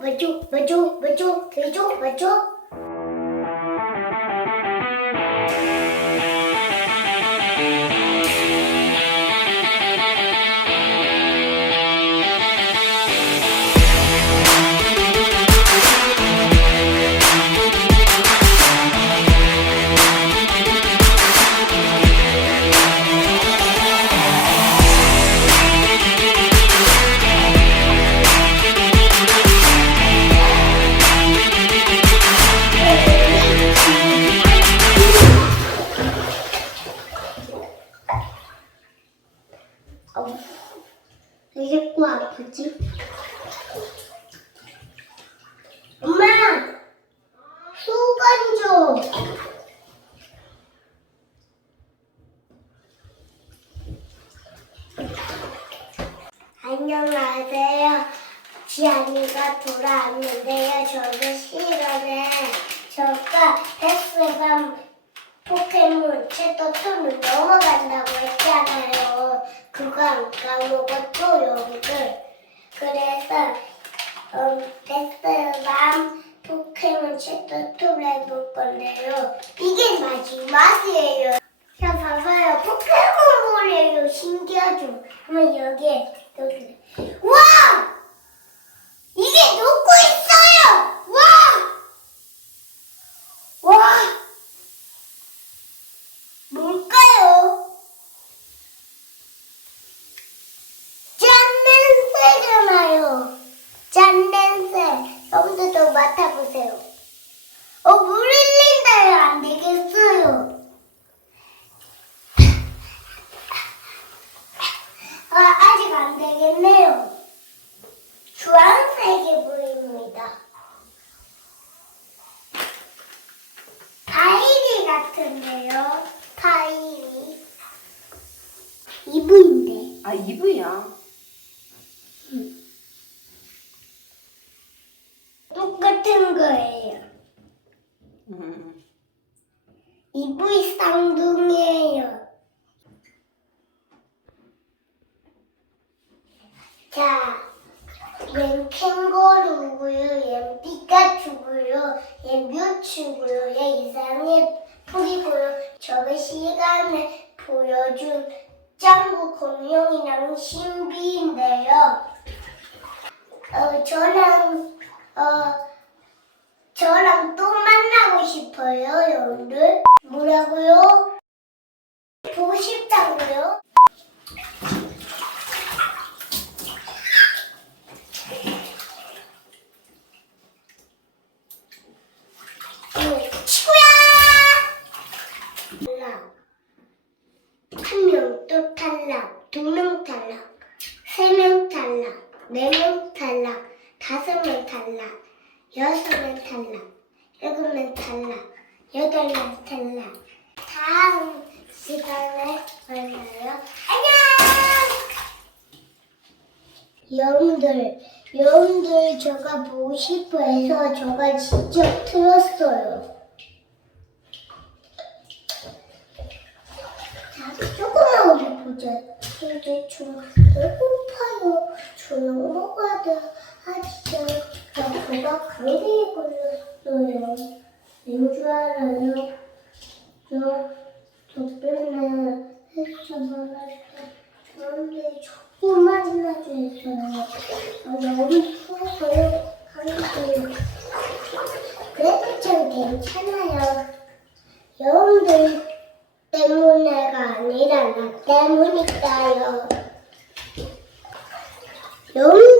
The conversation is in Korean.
뭐죠 뭐죠 뭐죠 되죠 뭐죠 안녕하세요. 지안이가 돌아왔는데요. 저도 시간에 저가 패스밤 포켓몬 채도 2를 넘어간다고 했잖아요. 그거 안 까먹었죠, 여러분들. 그래서 음, 베스밤 포켓몬 채도 2를 해볼 건데요. 이게 마지막이에요. 자, 봐봐요. 포켓몬볼이에요. 신기하죠? 그러면 여기에, 여기. 와! 이게 녹고 있어요! 와! 와! 뭘까요? 짠 냄새잖아요. 짠 냄새. 여러분들도 맡아보세요. 어, 물 흘린다요. 안 되겠어요. 아, 아직 안 되겠네요. 주황색이 보입니다. 파이리 같은데요. 파이리. 이브인데. 아, 이브야. 똑같은 거예요. 음. 이브이 쌍둥이에요. 자, 얜 캥거루고요, 얜 피카츄고요, 얜 뮤츠고요, 얘 이상의 풀이고요. 저번 시간에 보여준 짱구 공룡이랑 신비인데요. 어, 저랑 어 저랑 또 만나고 싶어요, 여러분들. 뭐라고요? 보고 싶다고요? 네, 치고야! 탈락. 한 명 또 탈락. 두 명 탈락. 세 명 탈락. 네 명 탈락. 다섯 명 탈락. 여섯 명 탈락. 일곱 명 탈락. 여덟 명 탈락. 다음 시간에 만나요. 안녕! 여러분들, 여러분들 제가 보고 싶어 해서 제가 직접 틀었어요. 자, 보자. 이제 좀 배고파요. 저녁 먹어야 돼. 아, 진짜. 나 배가 감기에 걸렸어요. 왠줄 알아요? 저, 저 때문에 헬스 말할 때 저한테 조금만 나줘있어요. 아, 너무 추워서요. 감기. 그래도 전 괜찮아요. 여러분들 때문에가 아니라 나 때문이다요. 여